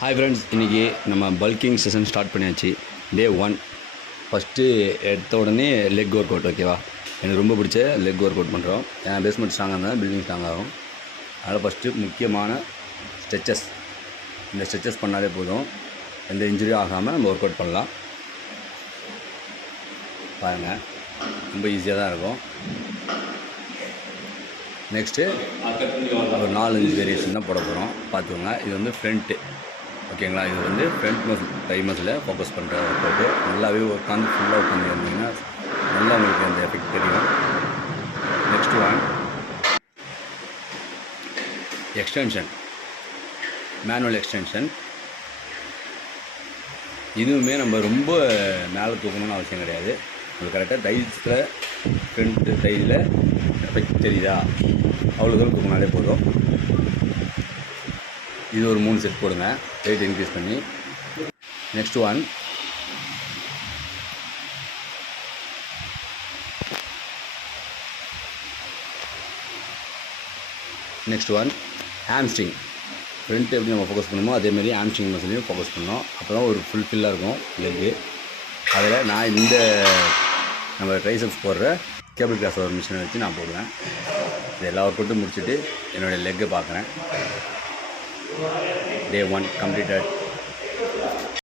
Hi friends, இன்றைக்கி நம்ம bulking session start பண்ணியாச்சு. டே 1 ஃபஸ்ட்டு எடுத்த உடனே லெக் ஒர்க் அவுட். ஓகேவா? எனக்கு ரொம்ப பிடிச்ச லெக் ஒர்க் அவுட் பண்ணுறோம். ஏன்னா பேஸ்மெண்ட் ஸ்ட்ராங்காக இருந்தால் பில்டிங் ஸ்ட்ராங் ஆகும். அதனால் ஃபஸ்ட்டு முக்கியமான ஸ்ட்ரெச்சஸ். இந்த ஸ்ட்ரெச்சஸ் பண்ணாலே போதும், எந்த இன்ஜுரியும் ஆகாமல் நம்ம ஒர்க் அவுட் பண்ணலாம். பாருங்கள், ரொம்ப ஈஸியாக தான் இருக்கும். நெக்ஸ்ட்டு ஒரு 4-5 வேரியேஷன் தான் போட போகிறோம். பார்த்துக்கோங்க. இது வந்து ஃப்ரண்ட்டு. ஓகேங்களா? இது வந்து ஃப்ரண்ட் மசில், தை மசிலில் ஃபோக்கஸ் பண்ணுற ஒர்க் அவுட்டு. நல்லாவே உட்காந்து ஃபுல்லாக உட்காந்து வந்தீங்கன்னா நல்லா உங்களுக்கு அந்த எஃபெக்ட் தெரியும். Next one extension, manual extension. இதுவுமே நம்ம ரொம்ப மேலே தூக்கணும்னு அவசியம் கிடையாது. அது கரெக்டாக தைஸில், ஃப்ரண்ட் தையில் எஃபெக்ட் தெரியுதா, அவ்வளோ தூரம் தூக்கினாலே போதும். இது ஒரு 3 செட் போடுங்க, வெயிட் இன்க்ரீஸ் பண்ணி. Next one hamstring. ஃப்ரண்ட் எப்படி நம்ம ஃபோக்கஸ் பண்ணுமோ அதேமாதிரி ஹாம்ஸ்ட்ரிங் மசிலையும் ஃபோக்கஸ் பண்ணோம். அப்போ தான் ஒரு ஃபுல்ஃபில்லாக இருக்கும் லெக்கு. அதில் நான் இந்த நம்ம ட்ரைசெப்ஸ் போடுற கேபிள் கிளாஸ் ஒரு மிஷினை வச்சு நான் போடுவேன். இது எல்லா ஒர்க் அவுட்டும் முடிச்சுட்டு என்னுடைய லெக்கை பார்க்குறேன். Day 1 completed.